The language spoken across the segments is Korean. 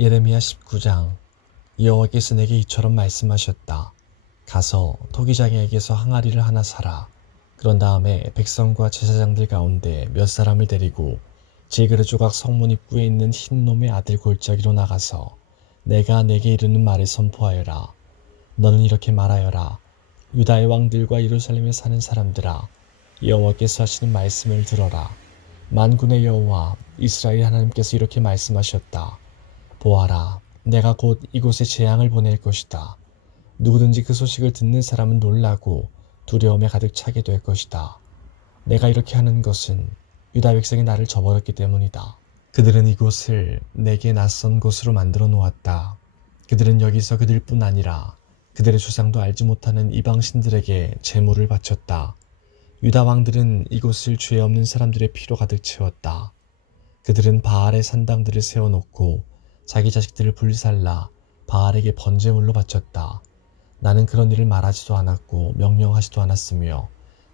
예레미야 19장. 여호와께서 내게 이처럼 말씀하셨다. 가서 토기장에게서 항아리를 하나 사라. 그런 다음에 백성과 제사장들 가운데 몇 사람을 데리고 질그릇 조각 성문 입구에 있는 흰놈의 아들 골짜기로 나가서 내가 내게 이르는 말을 선포하여라. 너는 이렇게 말하여라. 유다의 왕들과 예루살렘에 사는 사람들아, 여호와께서 하시는 말씀을 들어라. 만군의 여호와 이스라엘 하나님께서 이렇게 말씀하셨다. 보아라, 내가 곧 이곳에 재앙을 보낼 것이다. 누구든지 그 소식을 듣는 사람은 놀라고 두려움에 가득 차게 될 것이다. 내가 이렇게 하는 것은 유다 백성이 나를 저버렸기 때문이다. 그들은 이곳을 내게 낯선 곳으로 만들어 놓았다. 그들은 여기서 그들뿐 아니라 그들의 조상도 알지 못하는 이방 신들에게 제물을 바쳤다. 유다 왕들은 이곳을 죄 없는 사람들의 피로 가득 채웠다. 그들은 바알의 산당들을 세워놓고 자기 자식들을 불살라 바알에게 번제물로 바쳤다. 나는 그런 일을 말하지도 않았고 명령하지도 않았으며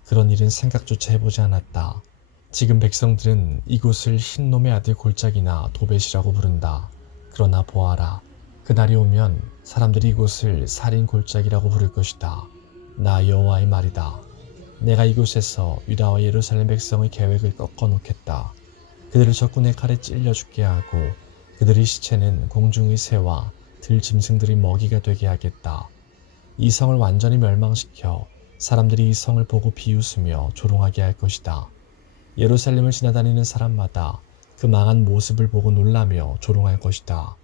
그런 일은 생각조차 해보지 않았다. 지금 백성들은 이곳을 흰놈의 아들 골짜기나 도벳이라고 부른다. 그러나 보아라, 그날이 오면 사람들이 이곳을 살인 골짜기라고 부를 것이다. 나 여호와의 말이다. 내가 이곳에서 유다와 예루살렘 백성의 계획을 꺾어놓겠다. 그들을 적군의 칼에 찔려 죽게 하고 그들의 시체는 공중의 새와 들짐승들의 먹이가 되게 하겠다. 이 성을 완전히 멸망시켜 사람들이 이 성을 보고 비웃으며 조롱하게 할 것이다. 예루살렘을 지나다니는 사람마다 그 망한 모습을 보고 놀라며 조롱할 것이다.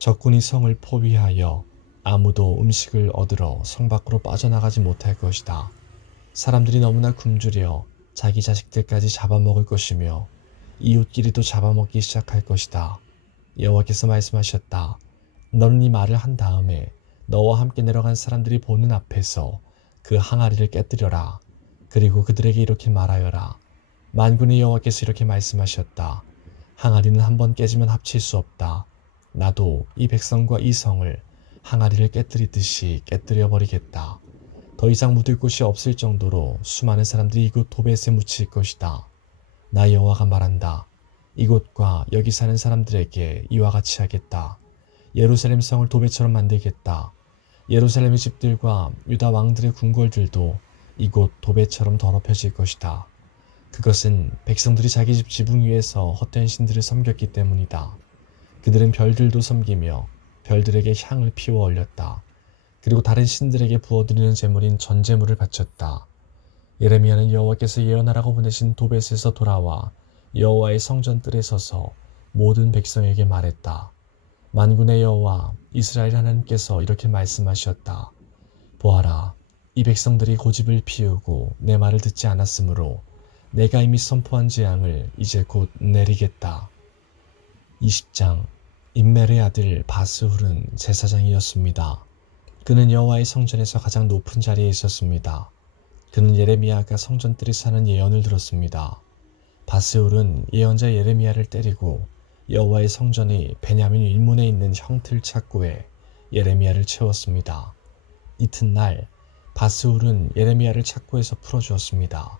적군이 성을 포위하여 아무도 음식을 얻으러 성 밖으로 빠져나가지 못할 것이다. 사람들이 너무나 굶주려 자기 자식들까지 잡아먹을 것이며 이웃끼리도 잡아먹기 시작할 것이다. 여호와께서 말씀하셨다. 너는 이 말을 한 다음에 너와 함께 내려간 사람들이 보는 앞에서 그 항아리를 깨뜨려라. 그리고 그들에게 이렇게 말하여라. 만군의 여호와께서 이렇게 말씀하셨다. 항아리는 한번 깨지면 합칠 수 없다. 나도 이 백성과 이 성을 항아리를 깨뜨리듯이 깨뜨려 버리겠다. 더 이상 묻을 곳이 없을 정도로 수많은 사람들이 이곳 도벳에 묻힐 것이다. 나 여호와가 말한다. 이곳과 여기 사는 사람들에게 이와 같이 하겠다. 예루살렘 성을 도벳처럼 만들겠다. 예루살렘의 집들과 유다 왕들의 궁궐들도 이곳 도벳처럼 더럽혀질 것이다. 그것은 백성들이 자기 집 지붕 위에서 헛된 신들을 섬겼기 때문이다. 그들은 별들도 섬기며 별들에게 향을 피워 올렸다. 그리고 다른 신들에게 부어드리는 제물인 전제물을 바쳤다. 예레미야는 여호와께서 예언하라고 보내신 도벳에서 돌아와 여호와의 성전 뜰에 서서 모든 백성에게 말했다. 만군의 여호와 이스라엘 하나님께서 이렇게 말씀하셨다. 보아라, 이 백성들이 고집을 피우고 내 말을 듣지 않았으므로 내가 이미 선포한 재앙을 이제 곧 내리겠다. 20장. 임멜의 아들 바스훌은 제사장이었습니다. 그는 여호와의 성전에서 가장 높은 자리에 있었습니다. 그는 예레미야가 성전 뜰에 사는 예언을 들었습니다. 바스훌은 예언자 예레미야를 때리고 여호와의 성전이 베냐민 일문에 있는 형틀 창고에 예레미야를 채웠습니다. 이튿날 바스훌은 예레미야를 창고에서 풀어주었습니다.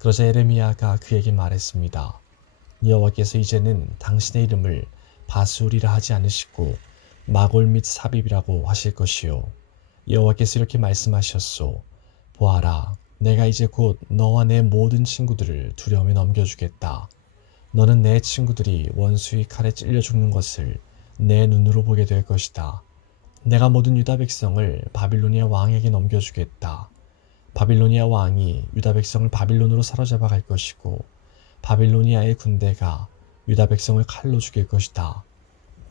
그러자 예레미야가 그에게 말했습니다. 여호와께서 이제는 당신의 이름을 바스훌이라 하지 않으시고 마골 및 사빕이라고 하실 것이요. 여호와께서 이렇게 말씀하셨소. 보아라, 내가 이제 곧 너와 내 모든 친구들을 두려움에 넘겨주겠다. 너는 내 친구들이 원수의 칼에 찔려 죽는 것을 내 눈으로 보게 될 것이다. 내가 모든 유다 백성을 바빌로니아 왕에게 넘겨주겠다. 바빌로니아 왕이 유다 백성을 바빌론으로 사로잡아 갈 것이고 바빌로니아의 군대가 유다 백성을 칼로 죽일 것이다.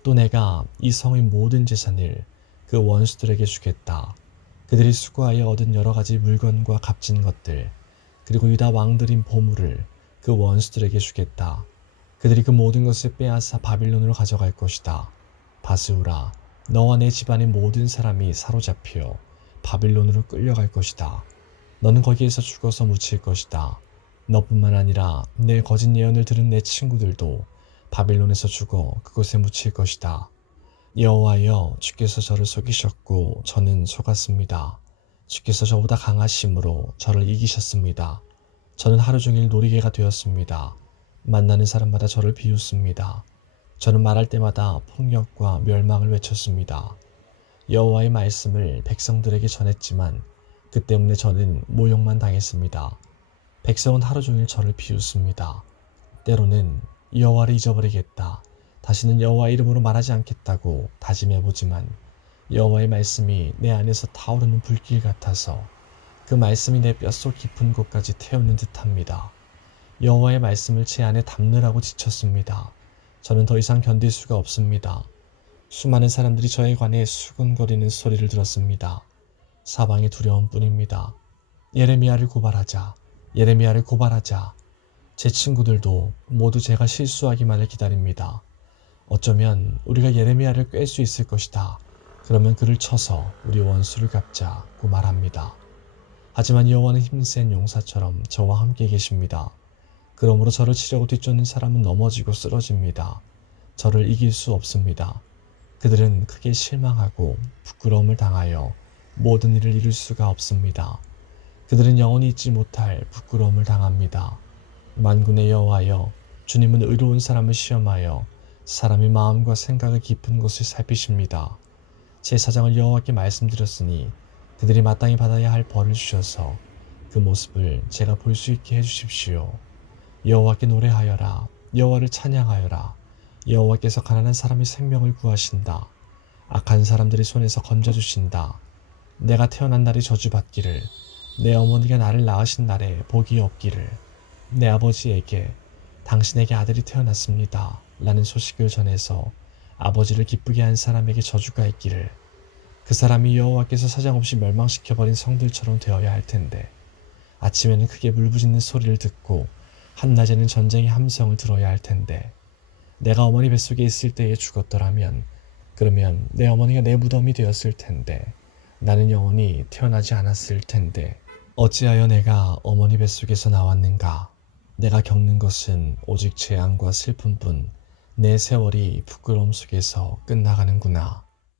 또 내가 이 성의 모든 재산을 그 원수들에게 주겠다. 그들이 수고하여 얻은 여러 가지 물건과 값진 것들, 그리고 유다 왕들인 보물을 그 원수들에게 주겠다. 그들이 그 모든 것을 빼앗아 바빌론으로 가져갈 것이다. 바스훌아, 너와 내 집안의 모든 사람이 사로잡혀 바빌론으로 끌려갈 것이다. 너는 거기에서 죽어서 묻힐 것이다. 너뿐만 아니라 내 거짓 예언을 들은 내 친구들도 바빌론에서 죽어 그곳에 묻힐 것이다. 여호와여, 주께서 저를 속이셨고 저는 속았습니다. 주께서 저보다 강하심으로 저를 이기셨습니다. 저는 하루 종일 놀이개가 되었습니다. 만나는 사람마다 저를 비웃습니다. 저는 말할 때마다 폭력과 멸망을 외쳤습니다. 여호와의 말씀을 백성들에게 전했지만 그 때문에 저는 모욕만 당했습니다. 백성은 하루 종일 저를 비웃습니다. 때로는 여호와를 잊어버리겠다, 다시는 여호와 이름으로 말하지 않겠다고 다짐해보지만 여호와의 말씀이 내 안에서 타오르는 불길 같아서 그 말씀이 내 뼛속 깊은 곳까지 태우는 듯합니다. 여호와의 말씀을 제 안에 담느라고 지쳤습니다. 저는 더 이상 견딜 수가 없습니다. 수많은 사람들이 저에 관해 수군거리는 소리를 들었습니다. 사방의 두려움뿐입니다. 예레미야를 고발하자, 예레미야를 고발하자. 제 친구들도 모두 제가 실수하기만을 기다립니다. 어쩌면 우리가 예레미야를 꿰 수 있을 것이다. 그러면 그를 쳐서 우리 원수를 갚자고 말합니다. 하지만 여호와는 힘센 용사처럼 저와 함께 계십니다. 그러므로 저를 치려고 뒤쫓는 사람은 넘어지고 쓰러집니다. 저를 이길 수 없습니다. 그들은 크게 실망하고 부끄러움을 당하여 모든 일을 이룰 수가 없습니다. 그들은 영원히 잊지 못할 부끄러움을 당합니다. 만군의 여호와여, 주님은 의로운 사람을 시험하여 사람의 마음과 생각의 깊은 곳을 살피십니다. 제 사정을 여호와께 말씀드렸으니 그들이 마땅히 받아야 할 벌을 주셔서 그 모습을 제가 볼 수 있게 해주십시오. 여호와께 노래하여라. 여호와를 찬양하여라. 여호와께서 가난한 사람의 생명을 구하신다. 악한 사람들의 손에서 건져주신다. 내가 태어난 날이 저주받기를, 내 어머니가 나를 낳으신 날에 복이 없기를, 내 아버지에게 당신에게 아들이 태어났습니다 라는 소식을 전해서 아버지를 기쁘게 한 사람에게 저주가 있기를, 그 사람이 여호와께서 사정없이 멸망시켜버린 성들처럼 되어야 할 텐데, 아침에는 크게 울부짖는 소리를 듣고 한낮에는 전쟁의 함성을 들어야 할 텐데, 내가 어머니 뱃속에 있을 때에 죽었더라면 그러면 내 어머니가 내 무덤이 되었을 텐데, 나는 영원히 태어나지 않았을 텐데, 어찌하여 내가 어머니 뱃속에서 나왔는가? 내가 겪는 것은 오직 재앙과 슬픔뿐. 내 세월이 부끄러움 속에서 끝나가는구나.